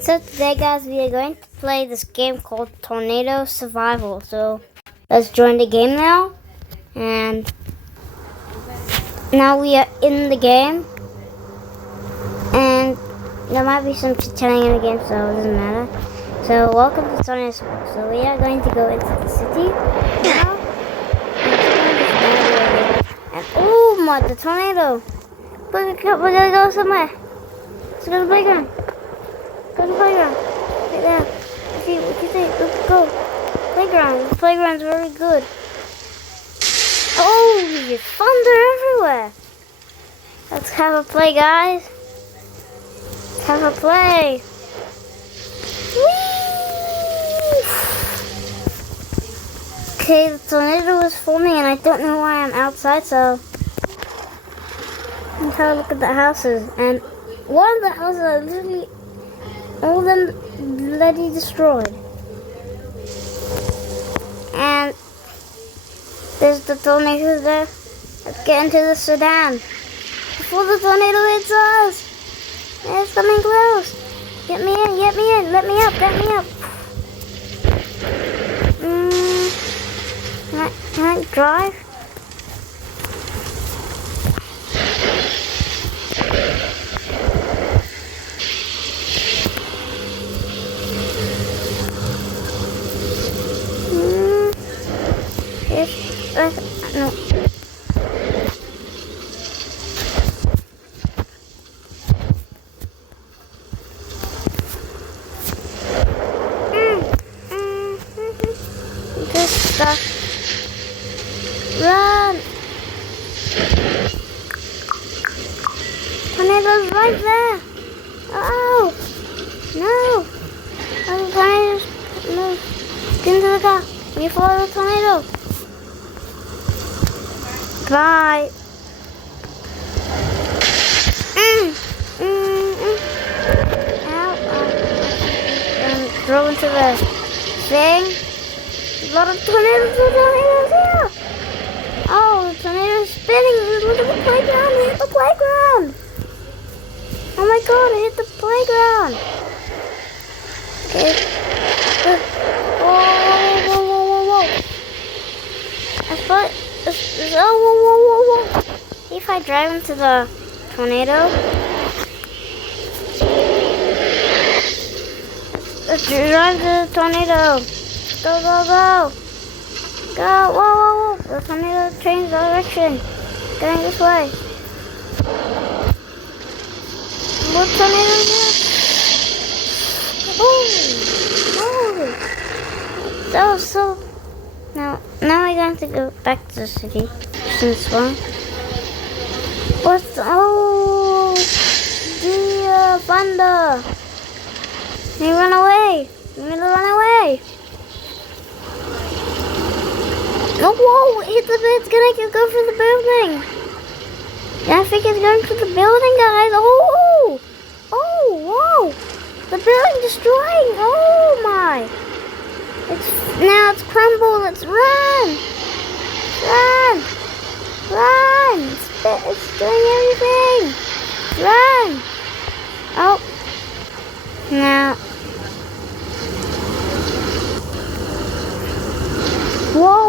So today guys, we are going to play this game called Tornado Survival. So let's join the game now. And now we are in the game. And there might be some chit-chatting in the game, so it doesn't matter. So welcome to Tornado Survival. So we are going to go into the city now. And oh my, the tornado. We're gonna go somewhere. Let's go to the playground. Go to the playground. Right there. See what you think. Let's go. Playground. The playground's very good. Oh, there's thunder everywhere. Let's have a play, guys. Let's have a play. Whee! Okay, the tornado is forming and I don't know why I'm outside, so let's have a look at the houses. And one of the houses are literally all of them bloody destroyed. And there's the tornado there. Let's get into the sedan before the tornado hits us. It's coming close. Get me in, let me up, get me up. Can I drive? No. Good stuff. Run! Tornado's right there! Oh! No! Oh, the tornado's move. Get into the car. We follow the tornado. Bye. Ow. Throw into the thing. A lot of tornadoes here. Oh, the tornado's spinning. Look at the playground. It hit the playground. Oh my god, it hit the playground. Okay. Whoa. I thought... whoa. See if I drive into the tornado. Let's drive to the tornado. Go. Go, whoa. The tornado changed direction. Going this way. What tornado is this? Oh. So. Now we're going to go back to the city. This one. What's dear thunder? He ran away. Oh, whoa! Hit the bed. It's gonna go for the building. Yeah, I think it's going for the building, guys. Oh, whoa! The building destroying. Oh my! It's crumbled. Let's run! It's doing everything. Run! Oh, now. Whoa!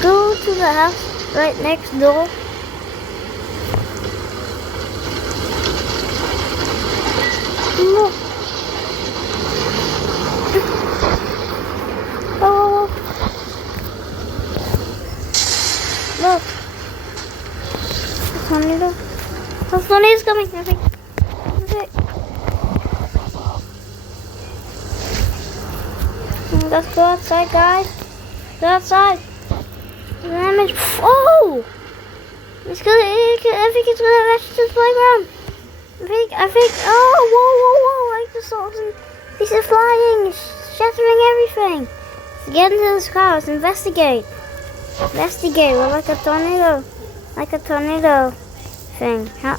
Go to the house right next door. Look. Oh. Look. The tornado's coming. I think. Okay. Let's go outside, guys. Go outside. Damage. Oh! I think it's gonna rush to the playground. I think. Oh, whoa! Like the salt and pieces flying, shattering everything. Let's get into this car. Let's investigate. We're like a tornado thing. Huh?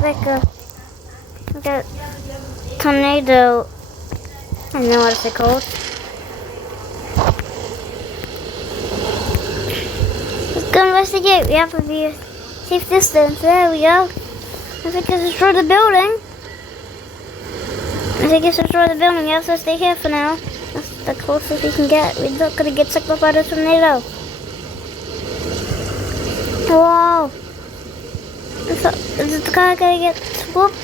like a tornado. I don't know what it's called. Let's go investigate. We have to be a safe distance. There we go. I think it's destroy the building. I think it's destroy the building. We have to stay here for now. That's the closest we can get. We're not gonna get sucked up by the tornado. Whoa! Is the car gonna get swooped?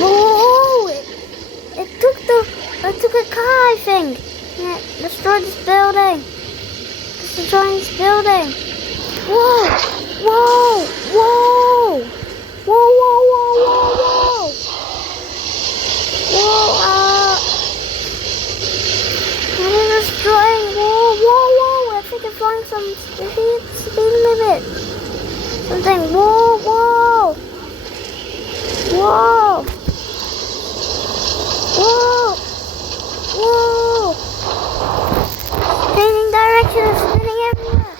Whoa! It took a car, I think. And it destroyed this building. It's destroying this building. Whoa! Whoa! Whoa! Whoa! Whoa! Whoa! Whoa! Whoa! Whoa! It is destroying. Whoa! Whoa! Whoa! I think it's flying some speed limit. Something. Whoa! Whoa! Whoa! Whoa! Whoa! Spinning direction, spinning everywhere.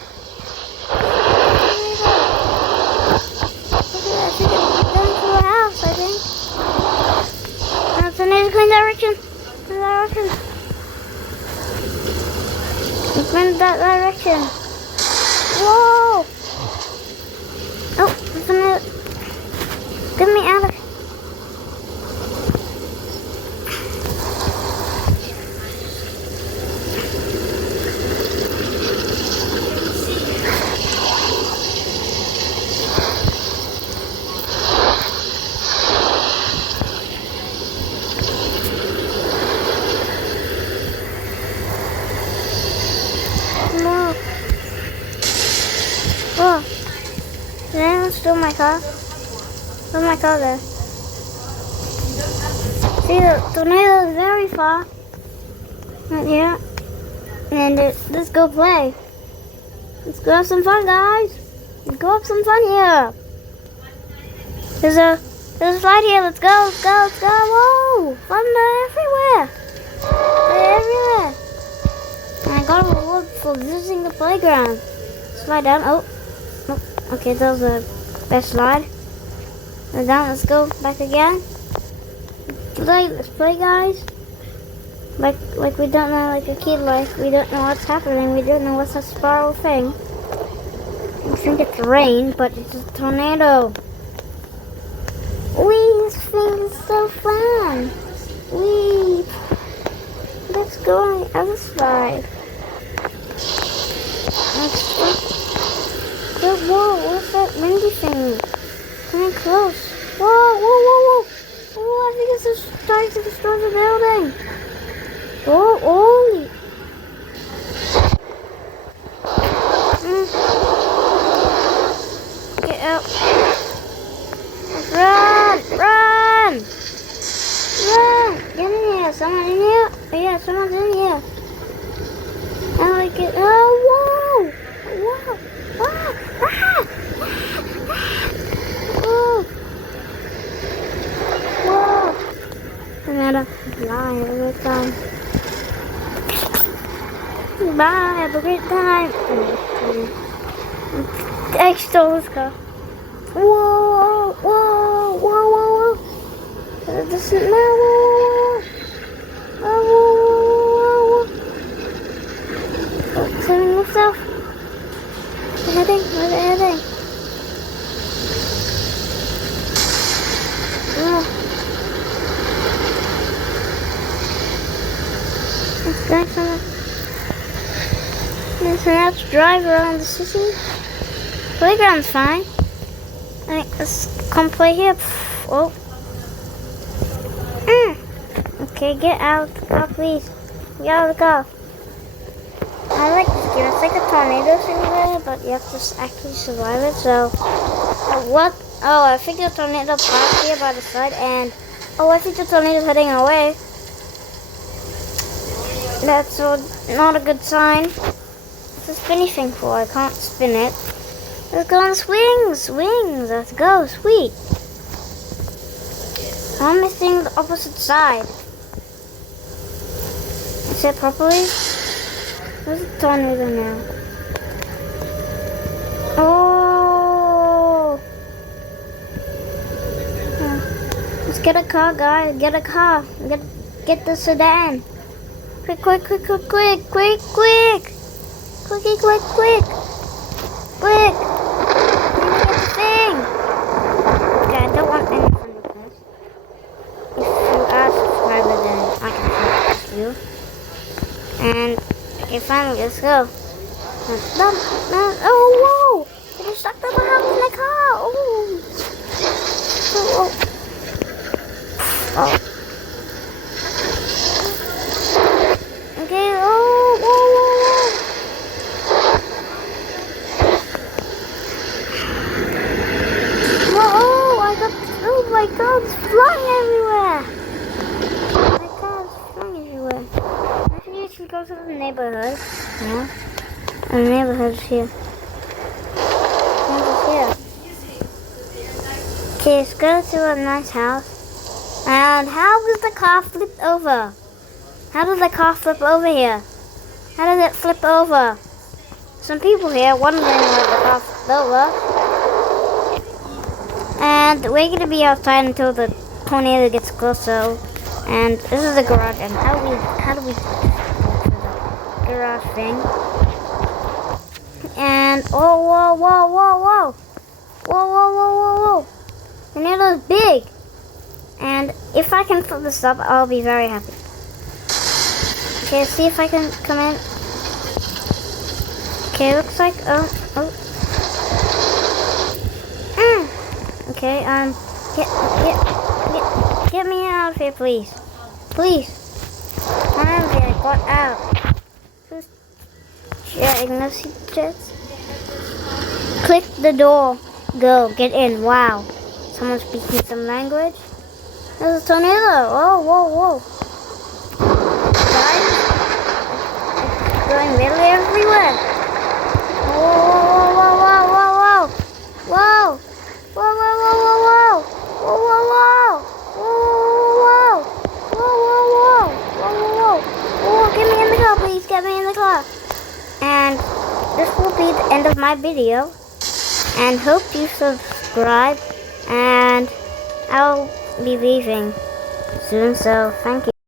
Okay, I think it's going to a house, I think. Now it's in a clean direction. It's in that direction. Whoa! Oh, it's in the... Get me out of here. No. Oh. Did anyone steal my car? Steal my car there. See, the tornado is very far. Right here. And let's go play. Let's go have some fun, guys. Let's go have some fun here. There's a slide here. Let's go. Whoa! Thunder everywhere. They're everywhere. And I got a reward for visiting the playground. Slide down. Oh. Okay, that was the best slide. Go down. Let's go back again. Let's play, guys. Like we don't know, like a kid, like we don't know what's happening. We don't know what's that spiral thing. I think it's rain, but it's a tornado. Wee, this thing is so fun. Wee. Let's go on the other side. Whoa, what's that windy thing? Coming close. Whoa. Oh, I think it's starting to destroy the building. Oh. Get out. Run. Get in here. Someone in here? Oh, yeah, someone's in here. How do I get... Oh, whoa. Ah. Whoa. Another lie every time. Bye, have a great time. I stole this car. Whoa. It doesn't matter. Whoa. Oh, saving myself. Where's it heading? Oh. It's going somewhere. So now to drive around the city. Playground's fine. Let's come play here. Oh. Okay, get out of the car, please. Get out of the car. I like this game. It's like a tornado simulator, but you have to actually survive it. So, what? Oh, I think the tornado passed here by the side, and I think the tornado's heading away. That's not a good sign. What's the spinny thing for? I can't spin it. Let's go on swings. Let's go. Sweet. I'm missing the opposite side. Is it properly? Where's the tornado now? Oh, Get a car, guys. Get a car. Get the sedan. Quick, quick, quick, quick, quick, quick, quick. Quick, quick, quick. Quick. Let me get the thing. Okay, I don't want any friend requests. If you are a subscriber, then I can help you. And, okay, finally, let's go. No, oh, whoa. I just stuck the house in the car. Oh. Oh. Oh. Okay, oh, whoa. Oh my god, it's flying everywhere. My car is flying everywhere. Maybe you should go to the neighborhood. Yeah. The neighborhood's here. Okay, let's go to a nice house. And how does the car flip over? How does the car flip over here? How does it flip over? Some people here wondering why the car flipped over. And we're gonna be outside until the tornado gets closer. And this is the garage. And how do we garage thing? And whoa. The tornado is big. And if I can flip this up, I'll be very happy. Okay, let's see if I can come in. Okay, looks like Okay, get me out of here, please. Please. Finally, I got out. Who's chatting those chats? Click the door. Go, get in. Wow. Someone speaking some language. There's a tornado. Oh, whoa. Guys, it's going really everywhere. Whoa. Get me in the car, please. Get me in the car. And this will be the end of my video. And hope you subscribe. And I'll be leaving soon, so thank you.